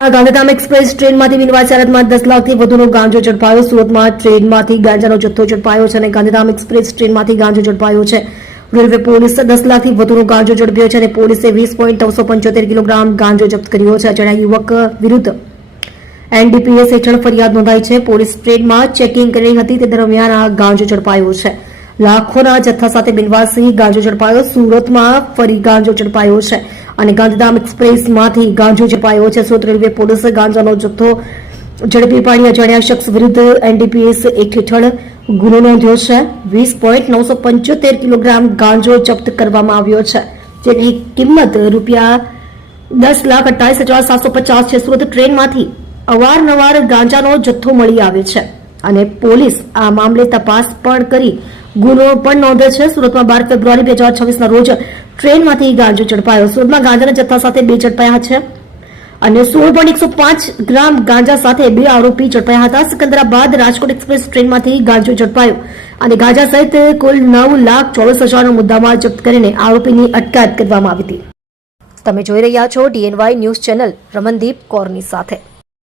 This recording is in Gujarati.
ગાંધીધામ એક્સપ્રેસ ટ્રેનમાંથી બિનવારસારતમાં 10 લાખથી વધુનો ગાંજો ઝડપાયો. સુરતમાં ટ્રેનમાંથી ગાંજાનો જથ્થો ઝડપાયો છે અને ગાંધીધામ એક્સપ્રેસ ટ્રેનમાંથી ગાંજો ઝડપાયો છે. રેલવે પોલીસે 10 લાખથી વધુનો ગાંજો ઝડપ્યો છે અને પોલીસે 20.375 કિલોગ્રામ ગાંજો જપ્ત કર્યો છે. અજાણ્યા યુવક વિરુદ્ધ એનડીપીએસ હેઠળ ફરિયાદ નોંધાઈ છે. પોલીસ ટ્રેનમાં ચેકિંગ કરી રહી હતી તે દરમિયાન આ ગાંજો ઝડપાયો છે. લાખોના જથ્થા સાથે બિનવારસી ગાંજો ઝડપાયો. સુરતમાં ફરી ગાંજો ઝડપાયો છે અને ગાંધીધામ એક્સપ્રેસમાંથી ગાંજો ઝડપાયો છે. સુરત રેલવે પોલીસે ગાંજાનો જથ્થો ઝડપી પાડી અજાણ્યા શખ્સ વિરુદ્ધ એનડીપીએસ એક્ટ હેઠળ ગુનો નોંધ્યો છે. 20.975 કિલોગ્રામ ગાંજો જપ્ત કરવામાં આવ્યો છે, જેની કિંમત ₹10,28,750 છે. સુરત ટ્રેનમાંથી અવારનવાર ગાંજાનો જથ્થો મળી આવે છે અને પોલીસ આ મામલે તપાસ પણ કરી ગુનો પણ નોંધે છે. સુરતમાં 12 ફેબ્રુઆરી 2026ના રોજ ટ્રેનમાંથી ગાંજો ઝડપાયો. સુરતમાં ગાંજાના જથ્થા સાથે 2 ઝડપાયા છે અને 16.105 ગ્રામ ગાંજા સાથે 2 આરોપી ઝડપાયા હતા. સિકંદરાબાદ રાજકોટ એક્સપ્રેસ ટ્રેનમાંથી ગાંજો ઝડપાયો અને ગાંજા સહિત કુલ 9,24,000નો મુદ્દામાલ જપ્ત કરીને આરોપીની અટકાયત કરવામાં આવી હતી. તમે જોઈ રહ્યા છો DNY ન્યૂઝ ચેનલ રમનદીપ કૌરની સાથે.